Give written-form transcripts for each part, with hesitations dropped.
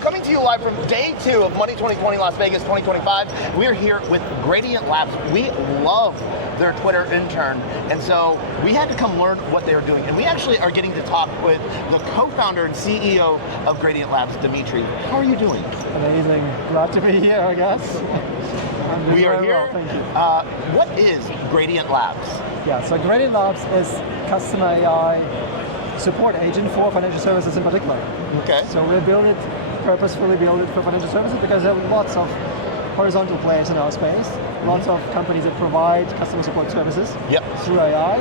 Coming to you live from day 2 of Money 2020 Las Vegas 2025. We're here with Gradient Labs. We love their Twitter intern, and so we had to come learn what they were doing. And we actually are getting to talk with the co-founder and CEO of Gradient Labs, Dmitry. How are you doing? Amazing. Glad to be here, I guess. We are here. Well, thank you. What is Gradient Labs? Yeah, so Gradient Labs is customer AI support agent for financial services in particular. Okay. So we purposefully build it for financial services because there are lots of horizontal players in our space, lots of companies that provide customer support services through AI.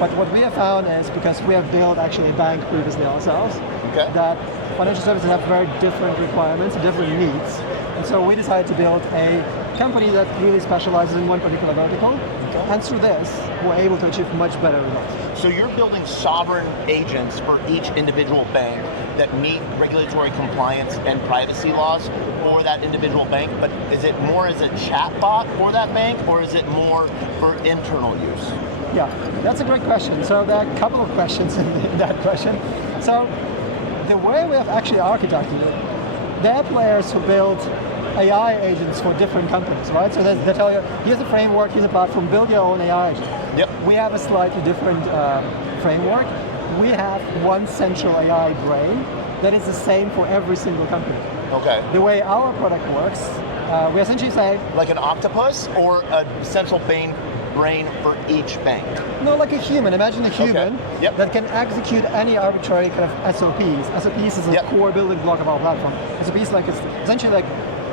But what we have found is, because we have built actually a bank previously ourselves, that financial services have very different requirements, different needs. And so we decided to build a company that really specializes in one particular vertical. And through this, we're able to achieve much better results. So you're building sovereign agents for each individual bank that meet regulatory compliance and privacy laws for that individual bank, but is it more as a chatbot for that bank, or is it more for internal use? Yeah, that's a great question. So there are a couple of questions in that question. So the way we have actually architected it, there are players who build AI agents for different companies, right? So they tell you, here's a framework, here's a platform, build your own AI agent. We have a slightly different framework. We have one central AI brain that is the same for every single company. Okay. The way our product works, we essentially say... Like an octopus, or a central brain for each bank? No, like a human. Imagine a human that can execute any arbitrary kind of SOPs. SOPs is a core building block of our platform. SOPs like essentially like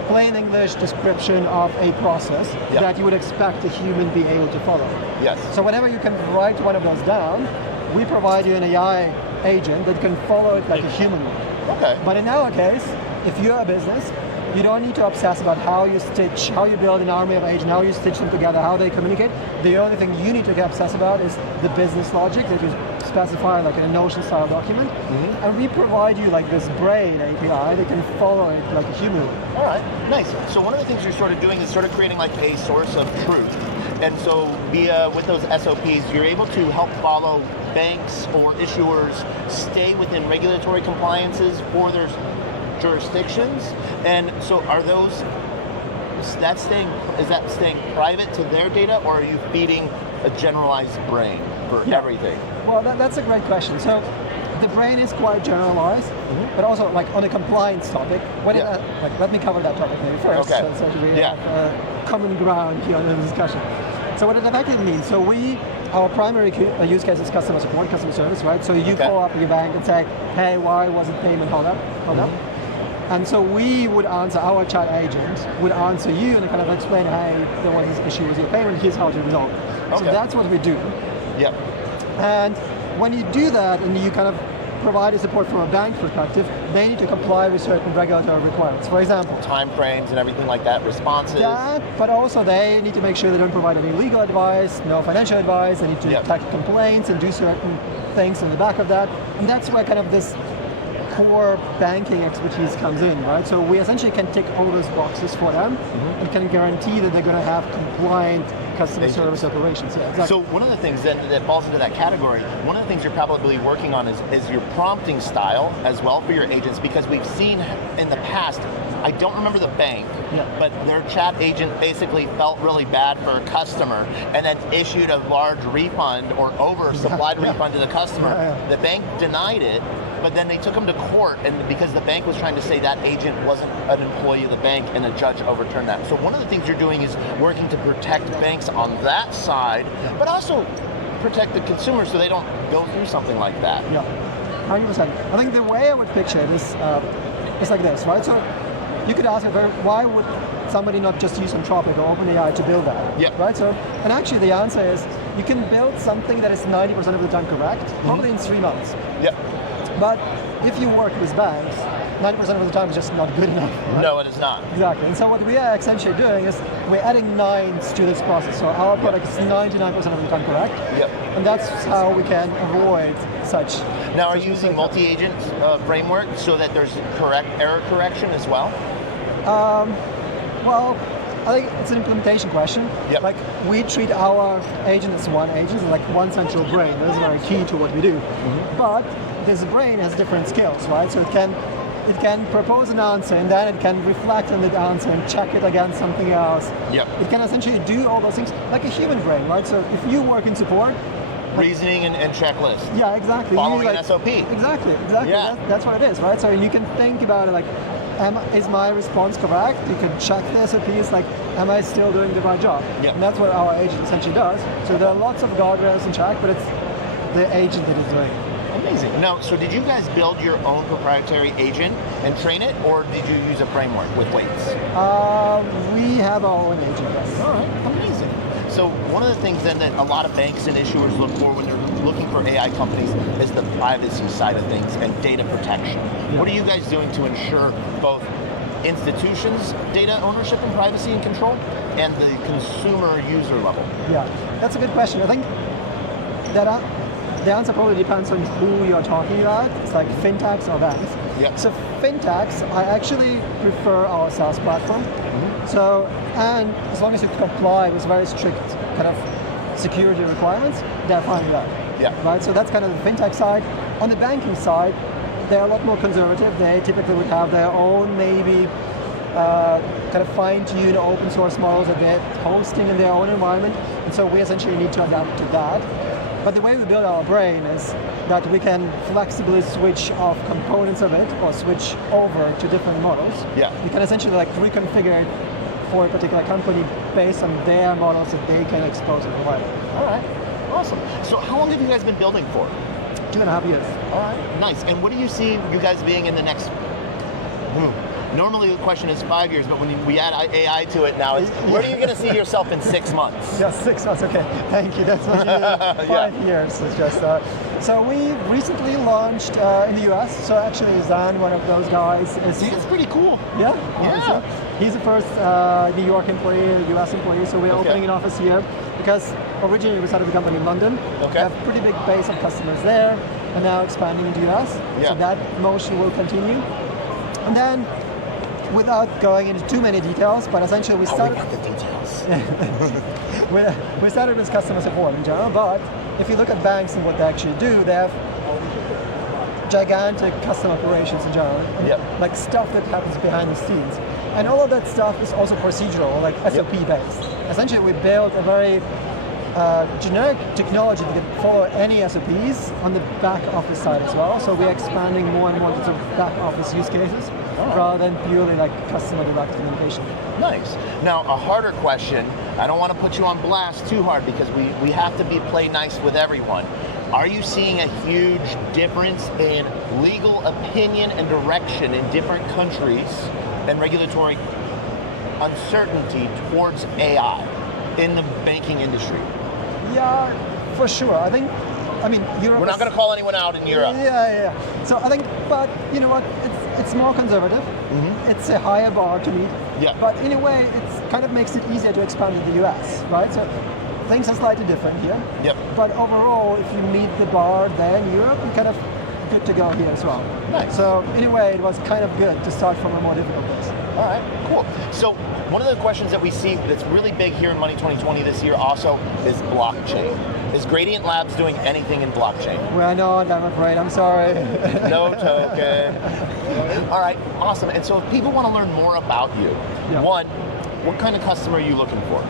plain English description of a process that you would expect a human be able to follow. Yes. So whenever you can write one of those down, we provide you an AI agent that can follow it like a human would. Okay. But in our case, if you're a business, you don't need to obsess about how you stitch, how you build an army of agents, how you stitch them together, how they communicate. The only thing you need to get obsessed about is the business logic that you specify like in a Notion style document. And we provide you like this brain API that can follow it like a human. All right, nice. So one of the things you're sort of doing is sort of creating like a source of truth. And so with those SOPs, you're able to help follow banks or issuers stay within regulatory compliances for their jurisdictions. And so is that staying private to their data, or are you feeding a generalized brain for everything? Well, that's a great question. So the brain is quite generalized, but also like on a compliance topic. Let me cover that topic maybe first, so we have common ground here in the discussion. So what it effectively means, so our primary use case is customer support, customer service, right? So you call up your bank and say, hey, why wasn't payment held up? And so we would answer, our chat agent would answer you and kind of explain, hey, there was this issue with your payment, here's how to resolve it. So that's what we do. And when you do that and you kind of provide a support from a bank perspective, they need to comply with certain regulatory requirements. For example, time frames and everything like that, responses. That, but also they need to make sure they don't provide any legal advice, no financial advice. They need to detect complaints and do certain things in the back of that. And that's where kind of this core banking expertise comes in, right? So we essentially can tick all those boxes for them and can guarantee that they're going to have compliant customer service operations. Yeah, exactly. So one of the things then that falls into that category, one of the things you're probably working on is your prompting style as well for your agents, because we've seen in the past, I don't remember the bank, but their chat agent basically felt really bad for a customer and then issued a large refund or oversupplied refund to the customer. The bank denied it, but then they took him to court, and because the bank was trying to say that agent wasn't an employee of the bank, and the judge overturned that. So one of the things you're doing is working to protect banks on that side, but also protect the consumers so they don't go through something like that. 100%. I think the way I would picture it is like this, right? So you could ask, why would somebody not just use Anthropic or OpenAI to build that? Right? So, and actually the answer is, you can build something that is 90% of the time correct, probably in 3 months. But if you work with banks, 90% of the time is just not good enough. Right? No, it is not. Exactly. And so what we are essentially doing is we're adding nines to this process. So our product is 99% of the time correct. And that's how we can avoid such. Now, are you using multi-agent framework so that there's error correction as well? Well, I think it's an implementation question. Yep. Like we treat our agent as one agent, like one central brain. That is very key to what we do. But this brain has different skills, right? So it can propose an answer and then it can reflect on that answer and check it against something else. Yep. It can essentially do all those things like a human brain, right? So if you work in support, reasoning and checklist. yeah, exactly. Following an SOP. Exactly. Yeah. That's what it is, right? So you can think about it like, is my response correct? You can check the SOPs, like, am I still doing the right job? Yep. And that's what our agent essentially does. So there are lots of guardrails in check, but it's the agent that is doing it. Amazing. Now, so did you guys build your own proprietary agent and train it, or did you use a framework with weights? We have our own agent, yes. All right, amazing. So one of the things then that a lot of banks and issuers look for when they're looking for AI companies is the privacy side of things and data protection. Yeah. What are you guys doing to ensure both institutions' data ownership and privacy and control and the consumer user level? Yeah, that's a good question. I think that the answer probably depends on who you're talking about. It's like fintechs or banks. Yep. So fintechs, I actually prefer our SaaS platform. So, and as long as you comply with very strict kind of security requirements, they're fine with that. Yeah. Right. So that's kind of the fintech side. On the banking side, they're a lot more conservative. They typically would have their own maybe kind of fine-tune open source models that they're hosting in their own environment. And so we essentially need to adapt to that. But the way we build our brain is that we can flexibly switch off components of it or switch over to different models. Yeah. You can essentially like reconfigure it for a particular company based on their models that they can expose and provide. All right, awesome. So how long have you guys been building for? 2.5 years. All right, nice. And what do you see you guys being in the next, normally the question is 5 years, but when we add AI to it now, it's where are you going to see yourself in 6 months? Yeah, 6 months, okay. Thank you, that's much easier. 5 years is just, so we recently launched in the US, so actually Zan, one of those guys, is... See, that's pretty cool. Yeah? Yeah. He's the first New York employee, US employee, so we're opening an office here because originally we started the company in London. Okay. We have a pretty big base of customers there, and now expanding into US. Yeah. So that motion will continue. And then, without going into too many details, but essentially we started... we got the details. we started with customer support in general, but if you look at banks and what they actually do, they have gigantic custom operations in general, like stuff that happens behind the scenes. And all of that stuff is also procedural, like SOP based. Essentially, we built a very generic technology that can follow any SOPs on the back office side as well. So we're expanding more and more to back office use cases rather than purely like customer direct communication. Nice. Now, a harder question. I don't want to put you on blast too hard because we have to play nice with everyone. Are you seeing a huge difference in legal opinion and direction in different countries and regulatory uncertainty towards AI in the banking industry? Yeah, for sure. I mean, Europe. We're not going to call anyone out in Europe. Yeah. So I think, but you know what? It's more conservative. It's a higher bar to meet. Yeah. But in a way, it kind of makes it easier to expand in the US, right? So things are slightly different here. Yep. But overall, if you meet the bar there in Europe, you're kind of good to go here as well. Nice. So in a way, it was kind of good to start from a more difficult place. All right, cool. So one of the questions that we see that's really big here in Money 2020 this year also is blockchain. Is Gradient Labs doing anything in blockchain? We're not, I'm afraid. I'm sorry. No token. All right, awesome. And so if people want to learn more about you, one, what kind of customer are you looking for?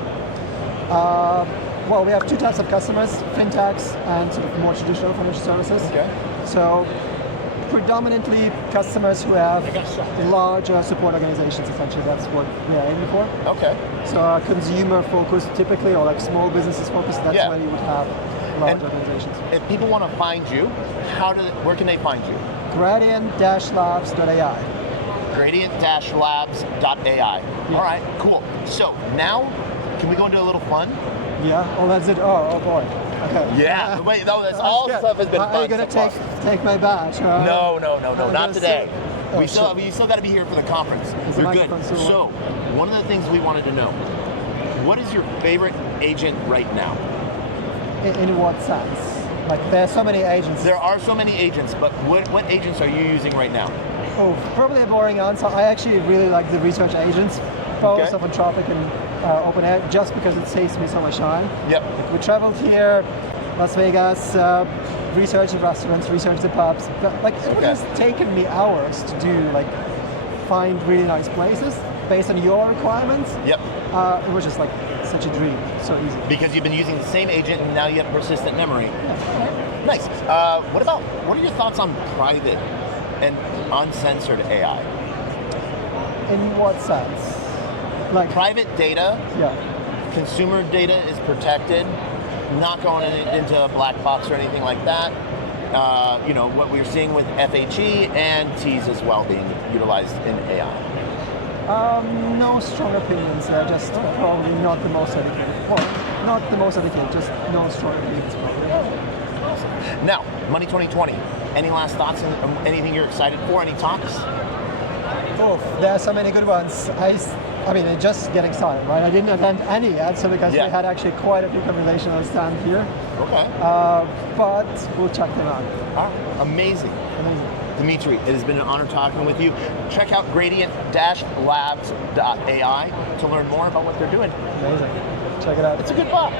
Well, we have two types of customers, fintechs and sort of more traditional financial services. Okay. So predominantly customers who have larger support organizations, essentially. That's what we are aiming for. Okay. So consumer focused typically, or like small businesses focused, that's where you would have large organizations. If people want to find you, where can they find you? Gradient-labs.AI. Gradient-labs.ai. All right, cool. So now, can we go into a little fun? Yeah, oh that's it. Oh boy. Okay. Yeah, wait, no, that's all stuff has been fun. Are you going to take my badge? No, not today. Oh, you still got to be here for the conference. You're good. So, one of the things we wanted to know, what is your favorite agent right now? In what sense? Like, there are so many agents. There are so many agents, but what agents are you using right now? Oh, probably a boring answer. I actually really like the research agents, both of Anthropic and OpenAI just because it saves me so much time. Yep. Like we traveled here, Las Vegas, researched the restaurants, researched the pubs. But, like it would have taken me hours to do, like find really nice places based on your requirements. Yep. It was just like such a dream, so easy. Because you've been using the same agent and now you have persistent memory. Yeah. Nice. What are your thoughts on private and uncensored AI? In what sense? Like Private data, yeah. consumer data is protected, not going into a black box or anything like that. You know, what we're seeing with FHE and T's as well being utilized in AI. No strong opinions there, just probably not the most educated. Well, not the most educated, just no strong opinions probably. Awesome. Now, Money 2020, any last thoughts and anything you're excited for, any talks? Oh, there are so many good ones. I mean, I just get excited, right? I didn't attend any yet, so because we had actually quite a few conversational stands here. Okay. But we'll check them out. All right. Amazing. Dmitry, it has been an honor talking with you. Check out Gradient-labs.AI to learn more about what they're doing. Amazing. Check it out. It's a good book.